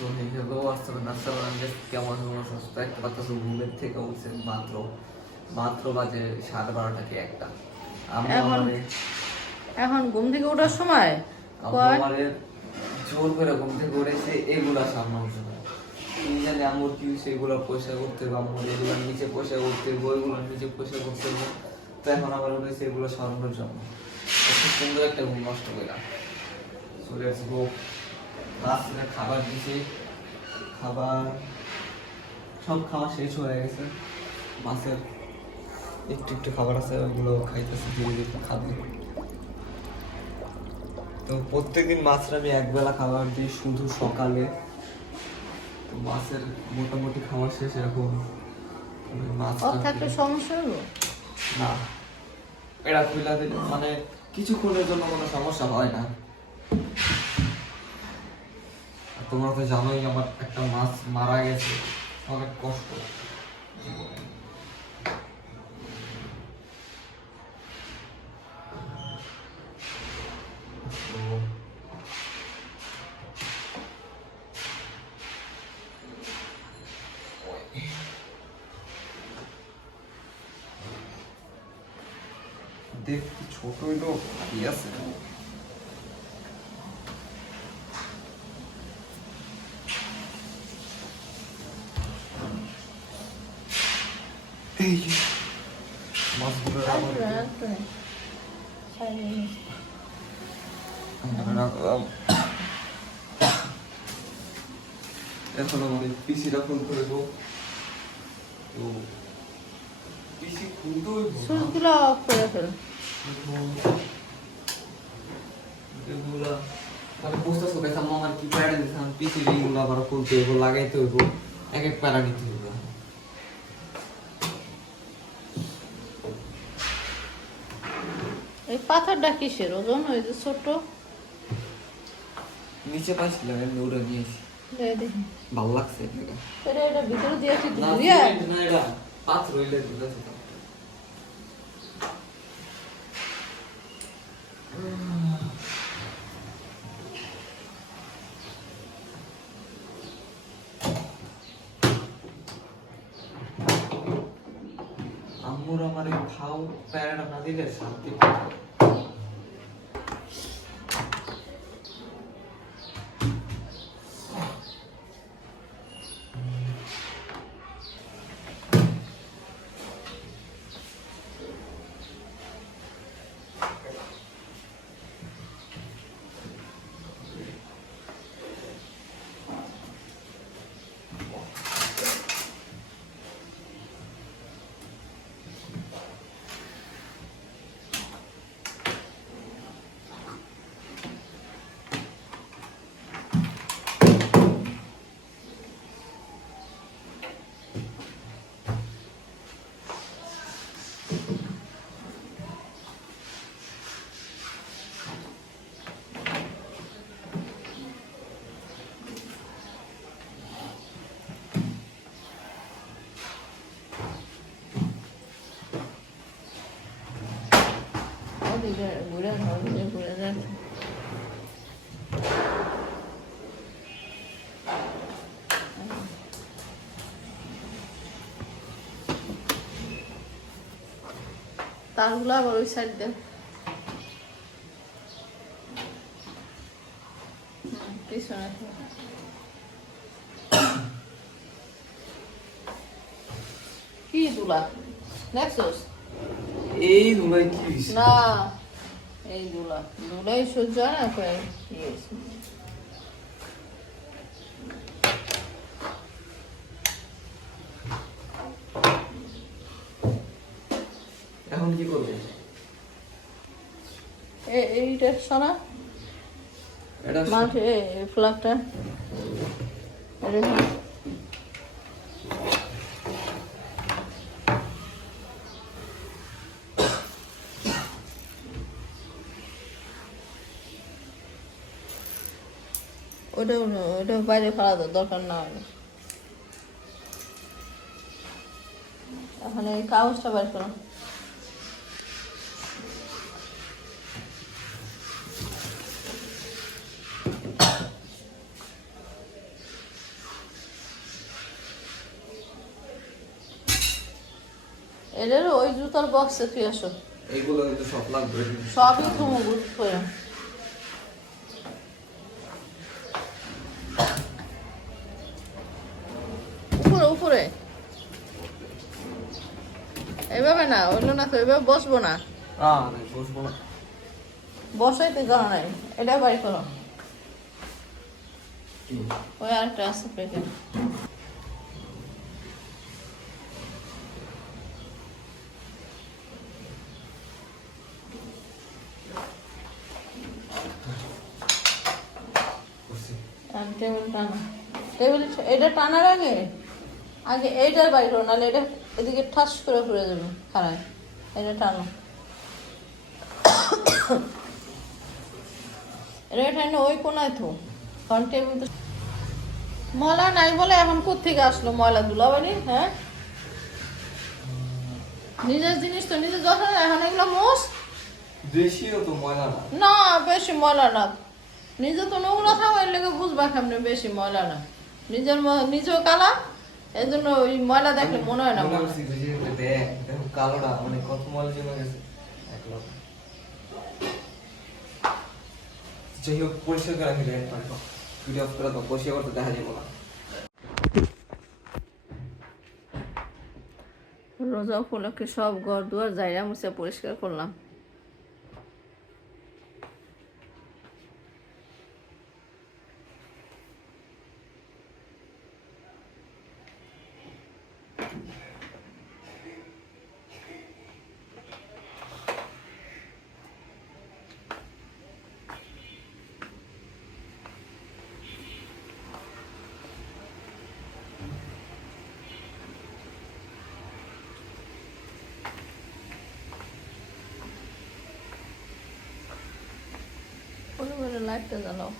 তো হ্যালো আসসালাম আসসালাম কেমন সুস্থ একটা বাচ্চা ঘুমের থেকে উঠছে মাত্র মাত্র বাজে 12:30 একটা এখন ঘুম থেকে ওঠার সময় আমাদের জোর করে ঘুম থেকে উঠেছে এগুলা সামনে জানি আম্মুর কি সেগুলো পয়সা করতে হবে আম্মুর এগুলোর নিচে পয়সা করতে হবে ওইগুলোর নিচে পয়সা করতে হবে তো এখন আমার উঠেছে এগুলো সরানোর জন্য খুব সুন্দর একটা ঘুম নষ্ট করে চলে আসবো রাত্রে খাবার দিছি খাবার সব খাওয়া শেষ হয়ে গেছে মাছের একটু একটু খাবার আছে ওগুলো খাইতেছি ধীরে ধীরে খাবে তো প্রত্যেকদিন মাছটা আমি একবেলা খাবার দিই শুধু সকালে তো মাছের মোটামুটি খাওয়া শেষ এরকম মাছ থাকলে সমস্যা হলো না এটা খুলে দিলে মানে কিছুক্ষণের জন্য কোনো সমস্যা হয় না তোমরা তো জানোই আমার একটা মাছ মারা গেছে অনেক কষ্ট দেখতে ছোট হইলেও ভারী আছে এই যে মাছগুলো এখন আমাদের পিসিটা খুলতে হইব তো পিসি খুলতে হইব সুইচগুলো অফ করে ফেল এগুলা মানে বুঝতেছো বেশ আমার কি প্যারা দিতাম পিসি এইগুলো আবার খুলতে হইব লাগাইতে হইব এক এক প্যারা নিতে হইব এই পাথরটা কিসের ওজন ওই যে ছোট নিচে পাইছিলাম আমি ওটা নিয়েছি দেখি ভালো লাগছে এটা ভিতরে দিয়েছি না এটা পাথর হইলে দিতেছে আম্মুর আমার খাও প্যারাটা না দিলে শান্তি ঘুরে যাচ্ছে তারগুলো আবার ওই সাইড দেন পিছনে কি দুলা দেখছোস এই দুলাই কি না এই দুলাই সহ্য হয় না এখন কি করবে এইটা শোনা এটা মাঠে ফ্ল্যাগটা ওটা বাইরে ফেলা দরকার না হলে এখন এই কাগজটা বের করো এদের ওই জুতার বক্সে তুই আসো, এইগুলো কিন্তু সব লাগবে। সবই তুমি বুঝ করে। উপরে উপরে এইভাবে না, হইলো না তো, এইভাবে বসবো না, বসবো না। বসাইতে জানা নাই, এটা বাই করো। কি? ওই আরেকটা আছে প্যাকেট। করছি। টেবিল টানা, টেবিল এটা টানার আগে আগে এইটার বাই করো, নাহলে এটা এদিকে ঠাস করে ঘুরে যাবে খারাপ। এটা টানো, এটা টানো ওই কোনায় তো, কারণ টেবিল তো ময়লা নাই বলে এখন কোত্থেকে আসলো ময়লা ধুলাবাড়ি। হ্যাঁ, নিজের জিনিস তো নিজে যখন, এখন এগুলো মোস বেশিও তো ময়লা না। না, বেশি ময়লা না, নিজে তো নোংরা খাওয়া, এর লেগে বুঝবা কেমনে বেশি ময়লা না, নিজের নিজেও কালা, এই জন্য ওই ময়লা দেখলে মনে হয় না মনে ময়লা। হচ্ছে যে দেখ দেখো কালোটা মানে কত ময়লা জমে গেছে। এক লোক যাই হোক পরিষ্কার করে রাখি দেখ, ভিডিও অফ করে তো পরিষ্কার করতে দেখা যাবো না। রোজা উপলক্ষে সব ঘর দুয়ার জায়গা মুছে পরিষ্কার করলাম। লাইটটা জ্বালাও।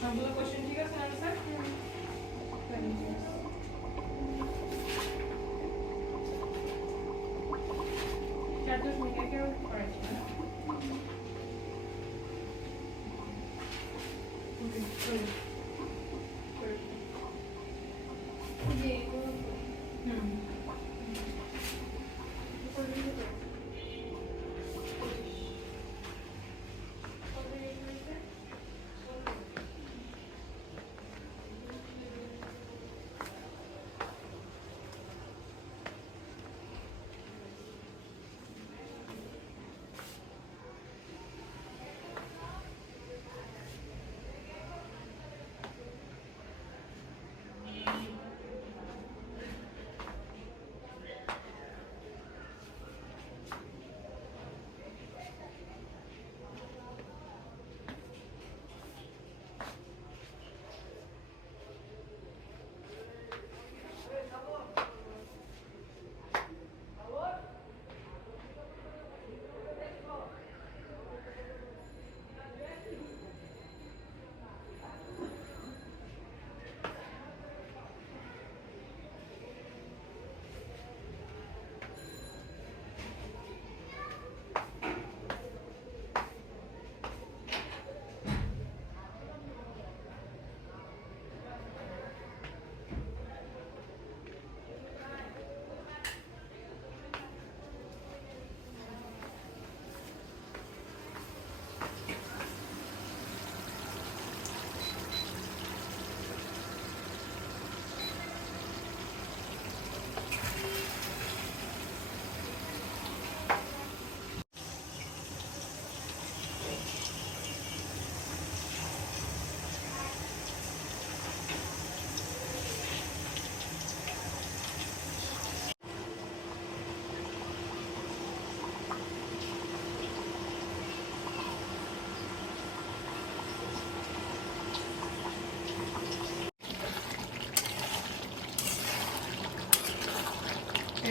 সবগুলো কোশ্চেন ঠিক আছে আনসার? চার দশ মিনিট একেও করাইছি না।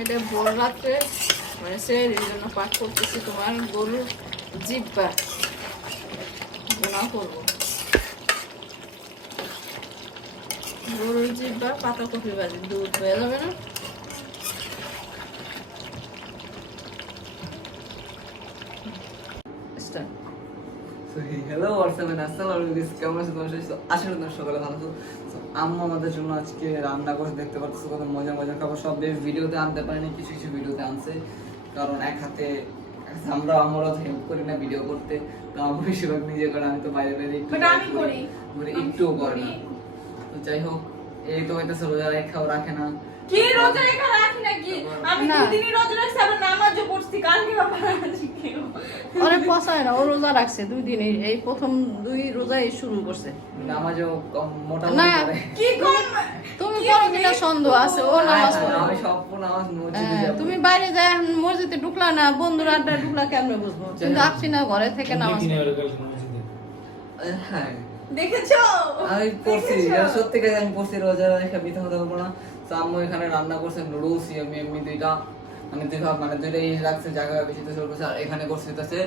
এটা ভোর রাত্রে মানে সে এই জন্য পাঠ করতেছি তোমার গরুর জিব্বা বোনা করবো। গরুর জিব্বা পাতাকপি ভাজি দুধ হয়ে যাবে না? Start. হ্যালো হোয়াটসঅ্যাপ আসসালামু আলাইকুম, কেমন আছো তোমরা? আশা করি তোমরা সকালে ভালো আছো। তো আম্মু আমাদের জন্য আজকে রান্না করে দেখতে পাচ্ছ কত মজা মজা খাবার। সব ভিডিওতে আনতে পারিনি, কিছু কিছু ভিডিওতে আনছে, কারণ এক হাতে আমরা হেল্প করি না ভিডিও করতে, তো আমি বেশিরভাগ নিজে করে। আমি তো বাইরে বাইরে একটু আমি করি, একটুও করে না। তো যাই হোক, এই তো হইতেছে রোজা রেখাও রাখে না। কি রোজা রেখা রাখি নাকি? আমি না। দুদিনই রোজা রাখছি, আবার নামাজও পড়ছি। কালকে বাবা আজকে কেউ অনেক পছায় না, ও রোজা রাখছে 2 দিনই, এই প্রথম 2 রোজাই শুরু করছে। নামাজও মোটামুটি না, করে। কি কম তুমি করো কিনা সন্দেহ আছে, ও নামাজ পড়ে। আমি সব নামাজ মসজিদে যাব। তুমি বাইরে যায় মসজিদে ঢুকলা না, বন্ধুরা আড্ডা ঢুকলা কেমনে বুঝবো? কিন্তু আসছি না ঘরে থেকে নামাজ পড়ে। হ্যাঁ, দেখেছো? আমি পড়ছি, দেখেছো? সত্যি কথা আমি পড়ছি, রোজা রেখা মিথ্যা কথা বলবো না। তো আম্মু এখানে রান্না করছে নুডলস, এমনি দুইটা, মানে দুইটা রাখছে জায়গা বেশি তো চলবে। আর এখানে করছে হচ্ছে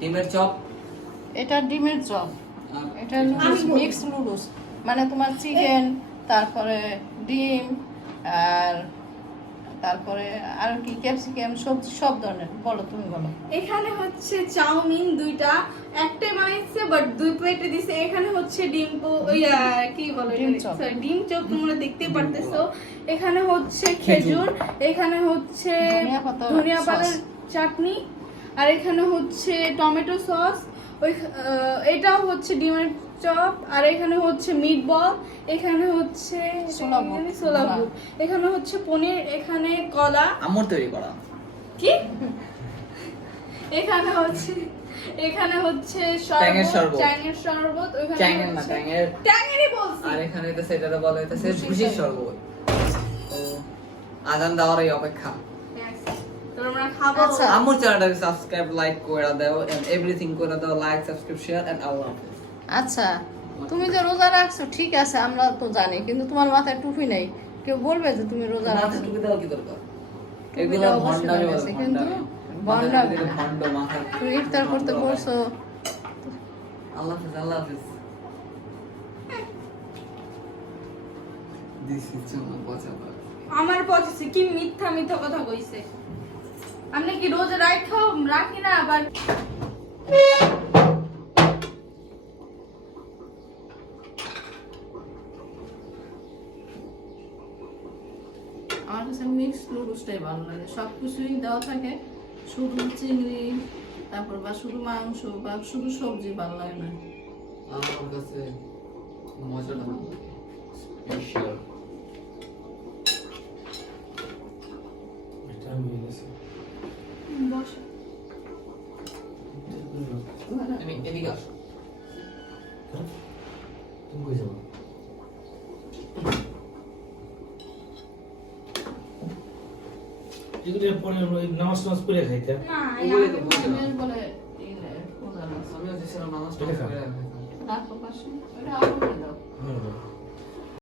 ডিমের চপ। এটা ডিমের চপ, আর এটা নুডলস, মিক্স নুডলস, মানে তোমার চিকেন, তারপরে ডিম, আর তারপরে আর কি ক্যাপসিকাম, সবজি, সব ধরনের। বলো, তুমি বলো। এখানে হচ্ছে চাউমিন দুইটা, একটাই বানাইছে বাট 2 প্লেটে দিছে। এখানে হচ্ছে ডিম কি বলে, ডিম চপ। ডিম চপ তোমরা দেখতে পারতেছো। এখানে হচ্ছে খেজুর, এখানে হচ্ছে ধনিয়া পাতা ধনিয়া পাতার sauce। চাটনি, আর এখানে হচ্ছে টমেটো সস। এটাও হচ্ছে ডিমের চপ, আর এখানে হচ্ছে মিট বল, এখানে হচ্ছে ছোলা বুট। ছোলা বুট, এখানে হচ্ছে পনির, এখানে কলা। আম্মুর তৈরি করা। কি এখানে হচ্ছে ট্যাঙের শরবত। ট্যাঙের শরবত, ওখানে ট্যাঙের না, ট্যাঙেরই বলছি। আর এখানে তো সেটারে বলা হইতাছে ভুসির শরবত। তো আজান দেওয়ার এই অপেক্ষা। Yes, তো আমরা খাবো। আচ্ছা। আম্মুর চ্যানেলটাকে সাবস্ক্রাইব, লাইক করে দাও, এন্ড এভরিথিং করে দাও, লাইক, সাবস্ক্রাইব, শেয়ার, এন্ড আল্লাহ হাফেজ। আচ্ছা, তুমি যে রোজা রাখছো ঠিক আছে, আমরা তো জানি, কিন্তু তোমার মাথায় টুপি নেই, কেউ বলবে যে তুমি রোজা মাথা রাখছো? টুপি দেওয়া কি দরকার? টুপিটা এগুলো অবশ্যই ভণ্ডামি বলে, লাগাইছে, কিন্তু ভণ্ডামি। ভণ্ডামি না। ভণ্ড মাথা। তুমি ইফতার করতে বলছো, আল্লাহ হাফেজ, আল্লাহ হাফেজ। দিস ইজ আমার পছন্দ। আমার পছন্দ কি মিথ্যা মিথ্যা কথা কইছে। আমি কি রোজ রাখি না আবার। আমার কাছে মিক্স নুডলসটাই ভালো লাগে, সব কিছুই দেওয়া থাকে, শুধু চিংড়ি, তারপর বা শুধু মাংস বা শুধু সবজি ভালো লাগে না। আমার কাছে মজাটা ভালো লাগে, স্পেশাল। বস। আমি এদিকে আসো। তুমি কই যাবো? এগুলো পরে নামাজ টামাজ পড়ে খাইতে। না, ওগুলোই তো বলছিলাম। বেশ বলে ইলে, রোজা রাখছো। আমিও যেছিলাম নামাজ এটা খা। পড়ে। রাখো পাশে, ওটা আরো দিয়ে দাও। হ্যাঁ